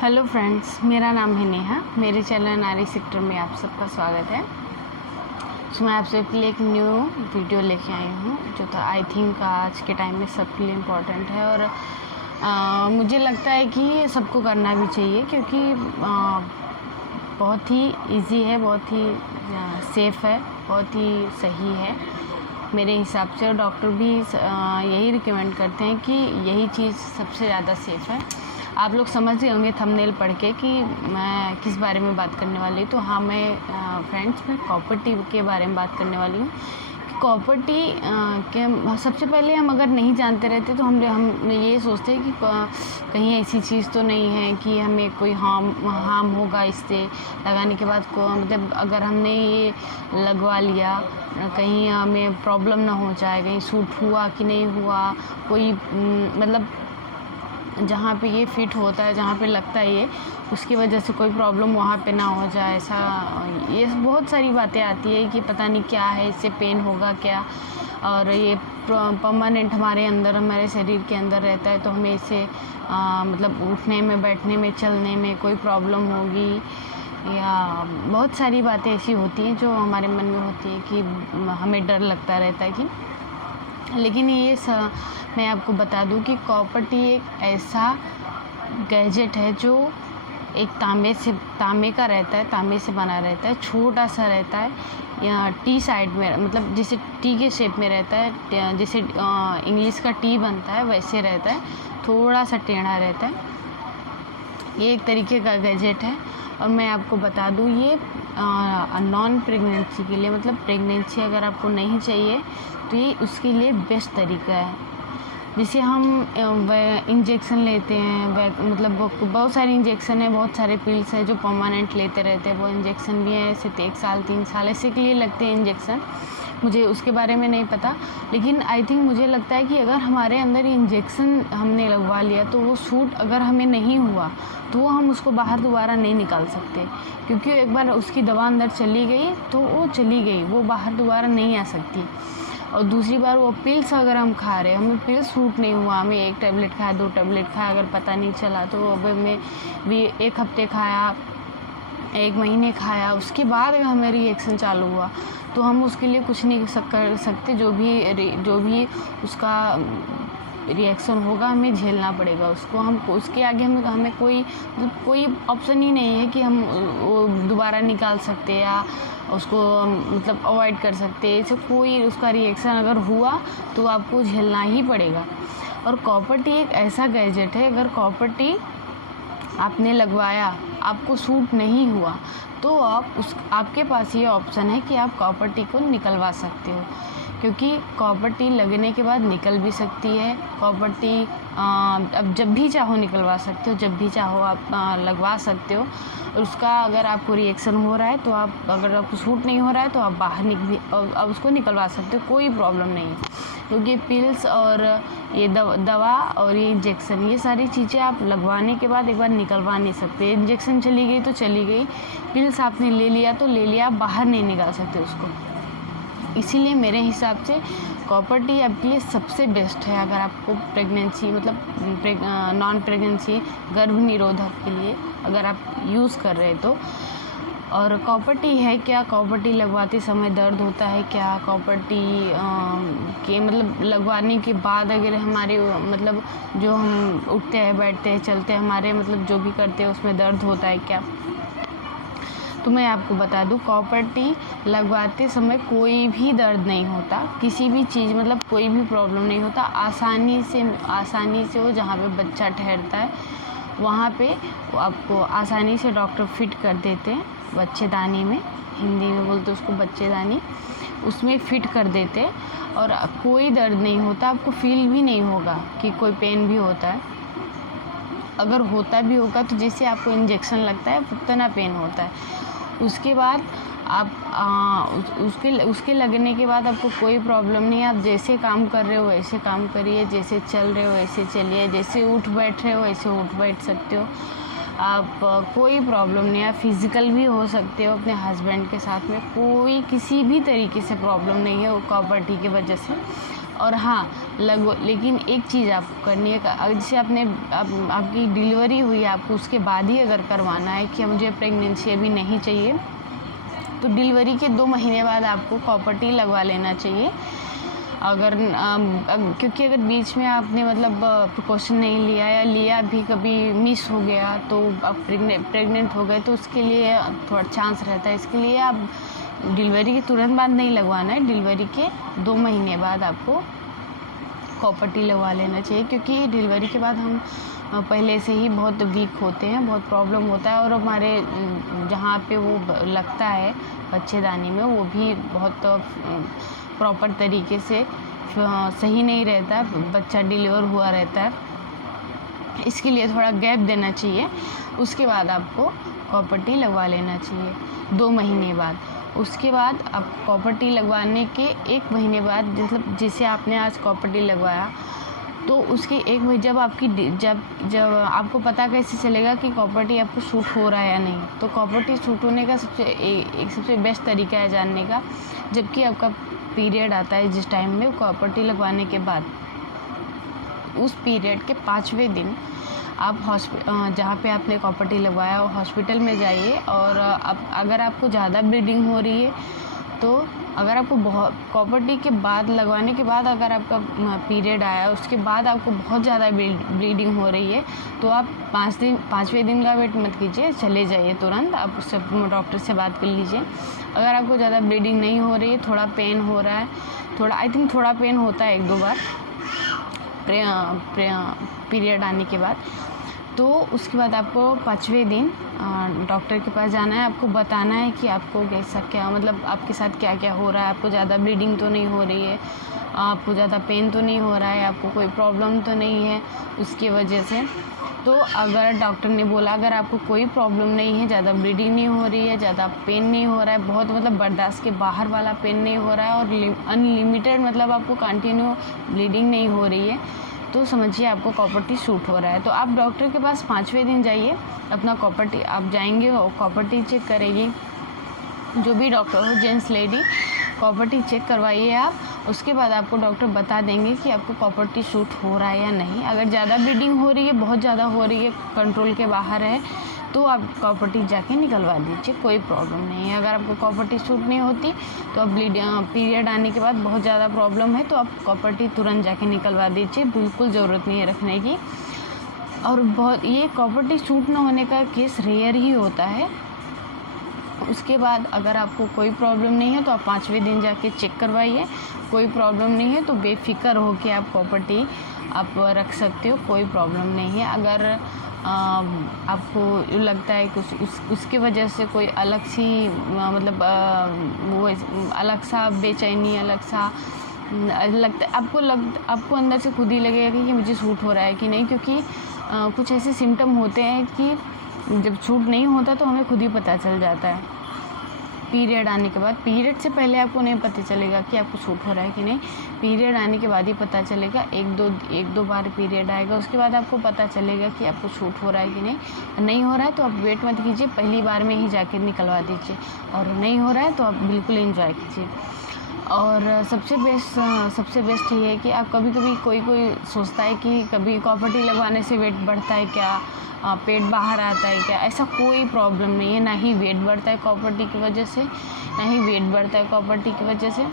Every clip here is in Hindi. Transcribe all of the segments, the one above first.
हेलो फ्रेंड्स, मेरा नाम है नेहा। मेरे चैनल नारी सेक्टर में आप सबका स्वागत है। मैं आप सबके लिए एक न्यू वीडियो लेके आई हूँ जो तो आई थिंक आज के टाइम में सबके लिए इम्पोर्टेंट है और मुझे लगता है कि सबको करना भी चाहिए क्योंकि बहुत ही इजी है, बहुत ही सेफ़ है, बहुत ही सही है मेरे हिसाब से। और डॉक्टर भी यही रिकमेंड करते हैं कि यही चीज़ सबसे ज़्यादा सेफ़ है। आप लोग समझ गए होंगे थंबनेल पढ़ के कि मैं किस बारे में बात करने वाली हूँ। तो हाँ, मैं कॉपर टी के बारे में बात करने वाली हूँ। कॉपर टी के सबसे पहले हम अगर नहीं जानते रहते तो हम ये सोचते हैं कि कहीं ऐसी चीज़ तो नहीं है कि हमें कोई हार्म होगा इससे लगाने के बाद को, मतलब अगर हमने ये लगवा लिया कहीं हमें प्रॉब्लम ना हो जाए, कहीं सूट हुआ कि नहीं हुआ, कोई मतलब जहाँ पे ये फिट होता है, जहाँ पे लगता है ये, उसकी वजह से कोई प्रॉब्लम वहाँ पे ना हो जाए। ऐसा ये बहुत सारी बातें आती है कि पता नहीं क्या है, इससे पेन होगा क्या, और ये परमानेंट हमारे अंदर, हमारे शरीर के अंदर रहता है तो हमें इससे मतलब उठने में, बैठने में, चलने में कोई प्रॉब्लम होगी, या बहुत सारी बातें ऐसी होती हैं जो हमारे मन में होती है कि हमें डर लगता रहता है कि। लेकिन मैं आपको बता दूं कि कॉपर टी एक ऐसा गैजेट है जो एक तांबे का रहता है, तांबे से बना रहता है, छोटा सा रहता है, या टी साइड में, मतलब जैसे टी के शेप में रहता है, जैसे इंग्लिश का टी बनता है वैसे रहता है, थोड़ा सा टेढ़ा रहता है। ये एक तरीके का गैजेट है। और मैं आपको बता दूं ये नॉन प्रेगनेंसी के लिए, मतलब प्रेगनेंसी अगर आपको नहीं चाहिए तो ये उसके लिए बेस्ट तरीका है। जैसे हम इंजेक्शन लेते हैं, मतलब बहुत सारे इंजेक्शन है, बहुत सारे पिल्स है जो परमानेंट लेते रहते हैं, वो इंजेक्शन भी हैं ऐसे 1 साल 3 साल ऐसे के लिए लगते हैं इंजेक्शन। मुझे उसके बारे में नहीं पता, लेकिन आई थिंक मुझे लगता है कि अगर हमारे अंदर इंजेक्शन हमने लगवा लिया तो वो सूट अगर हमें नहीं हुआ तो वो हम उसको बाहर दोबारा नहीं निकाल सकते, क्योंकि एक बार उसकी दवा अंदर चली गई तो वो चली गई, वो बाहर दोबारा नहीं आ सकती। और दूसरी बार वो पिल्स अगर हम खा रहे हैं, हमें पिल्स सूट नहीं हुआ, हमें 1 टैबलेट खाया, 2 टैबलेट खाया, अगर पता नहीं चला तो अब मैं भी 1 हफ्ते खाया, 1 महीने खाया, उसके बाद अगर हमें रिएक्शन चालू हुआ तो हम उसके लिए कुछ नहीं कर सकते। जो भी उसका रिएक्शन होगा हमें झेलना पड़ेगा उसको। हम उसके आगे हमें कोई ऑप्शन ही नहीं है कि हम वो दोबारा निकाल सकते या उसको मतलब अवॉइड कर सकते हैं। ऐसे कोई उसका रिएक्शन अगर हुआ तो आपको झेलना ही पड़ेगा। और कॉपर टी एक ऐसा गैजेट है, अगर कॉपर टी आपने लगवाया, आपको सूट नहीं हुआ तो आपके पास ये ऑप्शन है कि आप कॉपर टी को निकलवा सकते हो, क्योंकि कॉपर टी लगने के बाद निकल भी सकती है। कॉपर टी अब जब भी चाहो निकलवा सकते हो, जब भी चाहो आप लगवा सकते हो। और उसका अगर आपको रिएक्शन हो रहा है तो अगर आपको सूट नहीं हो रहा है तो आप बाहर अब उसको निकलवा सकते हो, कोई प्रॉब्लम नहीं है। क्योंकि पिल्स और ये दवा और ये इंजेक्शन, ये सारी चीज़ें आप लगवाने के बाद एक बार निकलवा नहीं सकते। इंजेक्शन चली गई तो चली गई, पिल्स आपने ले लिया तो ले लिया, आप बाहर नहीं निकाल सकते उसको। इसीलिए मेरे हिसाब से कॉपर टी आपके लिए सबसे बेस्ट है अगर आपको प्रेगनेंसी, मतलब नॉन प्रेगनेंसी, गर्भ निरोधक के लिए अगर आप यूज़ कर रहे तो। और कॉपर टी है क्या, कॉपर टी लगवाते समय दर्द होता है क्या, कॉपर टी के मतलब लगवाने के बाद अगर हमारे मतलब जो हम उठते हैं, बैठते हैं, चलते हैं, हमारे मतलब जो भी करते हैं उसमें दर्द होता है क्या, तो मैं आपको बता दूं कॉपर टी लगवाते समय कोई भी दर्द नहीं होता, किसी भी चीज़ मतलब कोई भी प्रॉब्लम नहीं होता। आसानी से वो जहाँ पे बच्चा ठहरता है वहाँ पे आपको आसानी से डॉक्टर फिट कर देते हैं, बच्चेदानी में, हिंदी में बोलते उसको बच्चेदानी, उसमें फिट कर देते हैं और कोई दर्द नहीं होता। आपको फील भी नहीं होगा कि कोई पेन भी होता है। अगर होता भी होगा तो जैसे आपको इंजेक्शन लगता है उतना पेन होता है। उसके बाद आप उसके लगने के बाद आपको कोई प्रॉब्लम नहीं है। आप जैसे काम कर रहे हो वैसे काम करिए, जैसे चल रहे हो वैसे चलिए, जैसे उठ बैठ रहे हो वैसे उठ बैठ सकते हो आप, कोई प्रॉब्लम नहीं है। आप फिज़िकल भी हो सकते हो अपने हस्बैंड के साथ में, कोई किसी भी तरीके से प्रॉब्लम नहीं है वो कॉपर टी की वजह से। और हाँ लेकिन एक चीज़ आपको करनी है, जैसे आपकी डिलीवरी हुई है, आपको उसके बाद ही अगर करवाना है कि मुझे प्रेगनेंसी अभी नहीं चाहिए, तो डिलीवरी के 2 महीने बाद आपको कॉपर टी लगवा लेना चाहिए। अगर क्योंकि अगर बीच में आपने मतलब प्रिकॉशन नहीं लिया या लिया भी कभी मिस हो गया तो आप प्रेग्नेंट हो गए, तो उसके लिए थोड़ा चांस रहता है। इसके लिए आप डिलीवरी के तुरंत बाद नहीं लगवाना है, डिलीवरी के 2 महीने बाद आपको कॉपर टी लगवा लेना चाहिए, क्योंकि डिलीवरी के बाद हम पहले से ही बहुत वीक होते हैं, बहुत प्रॉब्लम होता है, और हमारे जहाँ पे वो लगता है बच्चेदानी में वो भी बहुत प्रॉपर तरीके से सही नहीं रहता, बच्चा डिलीवर हुआ रहता है। इसके लिए थोड़ा गैप देना चाहिए, उसके बाद आपको कॉपर टी लगवा लेना चाहिए 2 महीने बाद। उसके बाद आप कॉपर टी लगवाने के 1 महीने बाद, मतलब जैसे आपने आज कॉपर टी लगवाया तो उसके 1 महीने जब आपको पता कैसे चलेगा कि कॉपर टी आपको सूट हो रहा है या नहीं, तो कॉपर टी सूट होने का सबसे बेस्ट तरीका है जानने का, जबकि आपका पीरियड आता है जिस टाइम में कॉपर टी लगवाने के बाद, उस पीरियड के 5वें दिन आप जहाँ पे आपने कॉपर टी लगवाया वो हॉस्पिटल में जाइए। और अगर आपको ज़्यादा ब्लीडिंग हो रही है, तो अगर आपको बहुत कॉपर टी के बाद लगवाने के बाद अगर आपका पीरियड आया, उसके बाद आपको बहुत ज़्यादा ब्लीडिंग हो रही है, तो आप 5वें दिन का वेट मत कीजिए, चले जाइए तुरंत, आप उससे डॉक्टर से बात कर लीजिए। अगर आपको ज़्यादा ब्लीडिंग नहीं हो रही है, थोड़ा पेन हो रहा है, थोड़ा पेन होता है 1-2 बार पीरियड आने के बाद, तो उसके बाद आपको 5वें दिन डॉक्टर के पास जाना है। आपको बताना है कि आपको कैसा क्या, मतलब आपके साथ क्या क्या हो रहा है, आपको ज़्यादा ब्लीडिंग तो नहीं हो रही है, आपको ज़्यादा पेन तो नहीं हो रहा है, आपको कोई प्रॉब्लम तो नहीं है उसकी वजह से। तो अगर डॉक्टर ने बोला अगर आपको कोई प्रॉब्लम नहीं है, ज़्यादा ब्लीडिंग नहीं हो रही है, ज़्यादा पेन नहीं हो रहा है, बहुत मतलब बर्दाश्त के बाहर वाला पेन नहीं हो रहा है, और अनलिमिटेड मतलब आपको कंटिन्यू ब्लीडिंग नहीं हो रही है, तो समझिए आपको कॉपर टी सूट हो रहा है। तो आप डॉक्टर के पास 5वें दिन जाइए, अपना कॉपर टी आप जाएंगे, वो कॉपर टी चेक करेगी, जो भी डॉक्टर हो, gents lady, copper T check करवाइए आप। उसके बाद आपको डॉक्टर बता देंगे कि आपको कॉपर टी सूट हो रहा है या नहीं। अगर ज़्यादा ब्लीडिंग हो रही है, बहुत ज़्यादा हो रही है, कंट्रोल के बाहर है, तो आप कॉपर टी जाके निकलवा दीजिए, कोई प्रॉब्लम नहीं है। अगर आपको कॉपर टी सूट नहीं होती, तो आप पीरियड आने के बाद बहुत ज़्यादा प्रॉब्लम है, तो आप कॉपर टी तुरंत जाके निकलवा दीजिए, बिल्कुल ज़रूरत नहीं है रखने की। और बहुत ये कॉपर टी सूट ना होने का केस रेयर ही होता है। उसके बाद अगर आपको कोई प्रॉब्लम नहीं है, तो आप 5वें दिन जाके चेक करवाइए, कोई प्रॉब्लम नहीं है तो बेफिक्र हो के आप कॉपर टी आप रख सकते हो, कोई प्रॉब्लम नहीं है। अगर आपको लगता है कि उसके वजह से कोई अलग सी मतलब वो अलग सा बेचैनी, अलग सा लगता है, आपको अंदर से खुद ही लगेगा कि मुझे सूट हो रहा है कि नहीं, क्योंकि कुछ ऐसे सिम्टम होते हैं कि जब सूट नहीं होता तो हमें खुद ही पता चल जाता है पीरियड आने के बाद। पीरियड से पहले आपको नहीं पता चलेगा कि आपको सूट हो रहा है कि नहीं, पीरियड आने के बाद ही पता चलेगा। एक दो बार पीरियड आएगा, उसके बाद आपको पता चलेगा कि आपको सूट हो रहा है कि नहीं हो रहा है तो आप वेट मत कीजिए, पहली बार में ही जाके निकलवा दीजिए, और नहीं हो रहा है तो आप बिल्कुल एंजॉय कीजिए। और सबसे बेस्ट ये है कि आप कभी कोई सोचता है कि कभी कॉपर टी लगवाने से वेट बढ़ता है क्या, पेट बाहर आता है क्या, ऐसा कोई प्रॉब्लम नहीं है। ना ही वेट बढ़ता है कॉपर टी की वजह से, ना ही वेट बढ़ता है कॉपर टी की वजह से,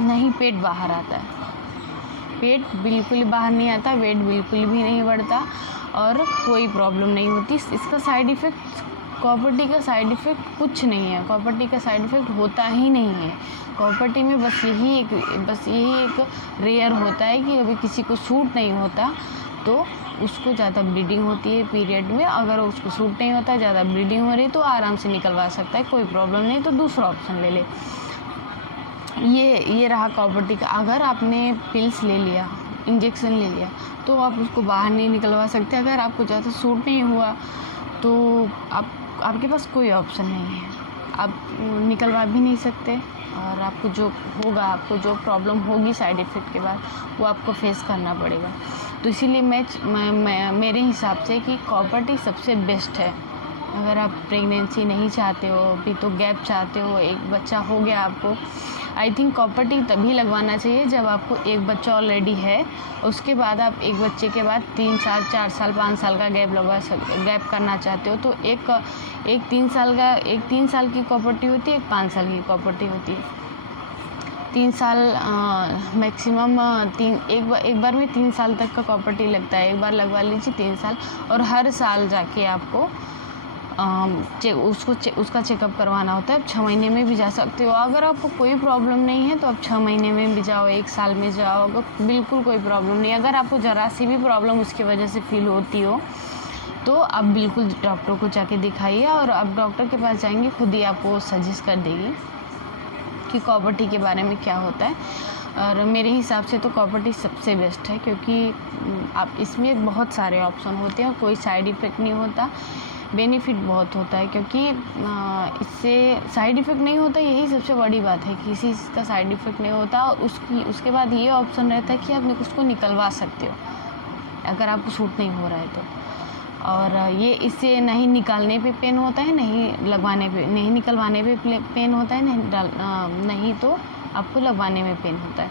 ना ही पेट बाहर आता है। पेट बिल्कुल बाहर नहीं आता, वेट बिल्कुल भी नहीं बढ़ता, और कोई प्रॉब्लम नहीं होती। इसका साइड इफ़ेक्ट, कॉपर टी का साइड इफ़ेक्ट कुछ नहीं है, कॉपर टी का साइड इफ़ेक्ट होता ही नहीं है। कॉपर टी में बस यही एक रेयर होता है कि अभी किसी को सूट नहीं होता तो उसको ज़्यादा ब्लीडिंग होती है पीरियड में, अगर उसको सूट नहीं होता, ज़्यादा ब्लीडिंग हो रही है, तो आराम से निकलवा सकता है, कोई प्रॉब्लम नहीं, तो दूसरा ऑप्शन ले ले। ये रहा कॉपर टी का। अगर आपने पिल्स ले लिया, इंजेक्शन ले लिया, तो आप उसको बाहर नहीं निकलवा सकते। अगर आपको ज़्यादा सूट नहीं हुआ तो आपके पास कोई ऑप्शन नहीं है, आप निकलवा भी नहीं सकते, और आपको जो प्रॉब्लम होगी साइड इफ़ेक्ट के बाद वो आपको फेस करना पड़ेगा। तो इसीलिए मेरे हिसाब से कि कॉपर टी सबसे बेस्ट है अगर आप प्रेगनेंसी नहीं चाहते हो अभी, तो गैप चाहते हो, एक बच्चा हो गया आपको, आई थिंक कॉपर टी तभी लगवाना चाहिए जब आपको एक बच्चा ऑलरेडी है। उसके बाद आप एक बच्चे के बाद 3 साल 4 साल 5 साल का गैप करना चाहते हो, तो एक 3 साल की कॉपर टी होती है, एक 5 साल की कॉपर टी होती है। 3 साल मैक्सिमम एक बार में 3 साल तक का कॉपर टी लगता है। एक बार लगवा लीजिए 3 साल, और हर साल जाके आपको उसका चेकअप करवाना होता है। आप 6 महीने में भी जा सकते हो। अगर आपको कोई प्रॉब्लम नहीं है तो आप 6 महीने में भी जाओ, 1 साल में जाओ, अगर बिल्कुल कोई प्रॉब्लम नहीं। अगर आपको ज़रा सी भी प्रॉब्लम उसकी वजह से फील होती हो तो आप बिल्कुल डॉक्टर को जाके दिखाइए, और आप डॉक्टर के पास जाएंगे खुद ही आपको सजेस्ट कर देगी कि कॉपर टी के बारे में क्या होता है। और मेरे हिसाब से तो कॉपर टी सबसे बेस्ट है, क्योंकि आप इसमें बहुत सारे ऑप्शन होते हैं और कोई साइड इफ़ेक्ट नहीं होता, बेनिफिट बहुत होता है। क्योंकि इससे साइड इफ़ेक्ट नहीं होता, यही सबसे बड़ी बात है, किसी चीज़ का साइड इफ़ेक्ट नहीं होता। और उसके बाद ये ऑप्शन रहता है कि आप उसको निकलवा सकते हो अगर आपको सूट नहीं हो रहा है तो। और ये इससे नहीं निकालने पे पेन होता है, नहीं निकलवाने पे पेन होता है, नहीं तो आपको लगवाने में पेन होता है।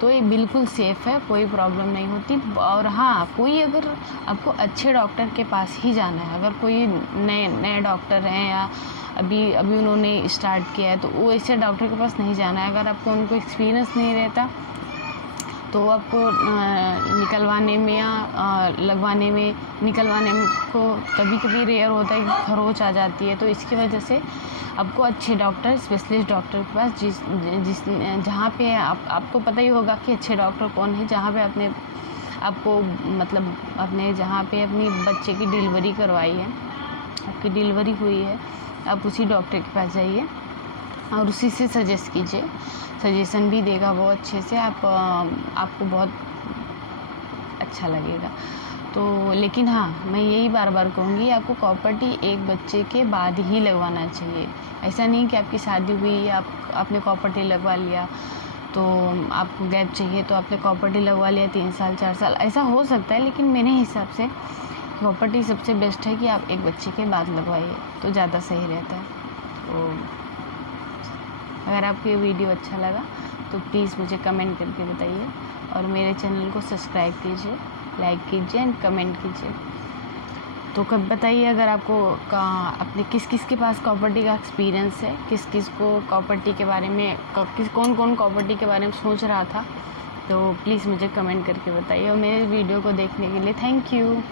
तो ये बिल्कुल सेफ़ है, कोई प्रॉब्लम नहीं होती। और हाँ, कोई अगर आपको अच्छे डॉक्टर के पास ही जाना है, अगर कोई नए डॉक्टर हैं या अभी उन्होंने स्टार्ट किया है, तो वो ऐसे डॉक्टर के पास नहीं जाना है। अगर आपको उनको एक्सपीरियंस नहीं रहता तो आपको निकलवाने में या लगवाने में को कभी रेयर होता है कि खरोच आ जाती है। तो इसकी वजह से आपको अच्छे डॉक्टर, स्पेशलिस्ट डॉक्टर के पास जहाँ पे आपको पता ही होगा कि अच्छे डॉक्टर कौन है, जहाँ पे आपने जहाँ पे अपनी बच्चे की डिलीवरी करवाई है, आपकी डिलीवरी हुई है, आप उसी डॉक्टर के पास जाइए और उसी से सजेस्ट कीजिए। सजेशन भी देगा वो अच्छे से, आपको बहुत अच्छा लगेगा। तो लेकिन हाँ, मैं यही बार बार कहूँगी, आपको कॉपर टी एक बच्चे के बाद ही लगवाना चाहिए। ऐसा नहीं कि आपकी शादी हुई, आपने कॉपर टी लगवा लिया, तो आपको गैप चाहिए तो आपने कॉपर टी लगवा लिया 3 साल 4 साल, ऐसा हो सकता है। लेकिन मेरे हिसाब से कॉपर टी सबसे बेस्ट है कि आप एक बच्चे के बाद लगवाइए, तो ज़्यादा सही रहता है। तो अगर आपको ये वीडियो अच्छा लगा तो प्लीज़ मुझे कमेंट करके बताइए, और मेरे चैनल को सब्सक्राइब कीजिए, लाइक कीजिए एंड कमेंट कीजिए। तो कब बताइए अगर आपको अपने किस के पास कॉपर टी का एक्सपीरियंस है, किस को कॉपर टी के बारे में कौन कॉपर टी के बारे में सोच रहा था। तो प्लीज़ मुझे कमेंट करके बताइए, और मेरे वीडियो को देखने के लिए थैंक यू।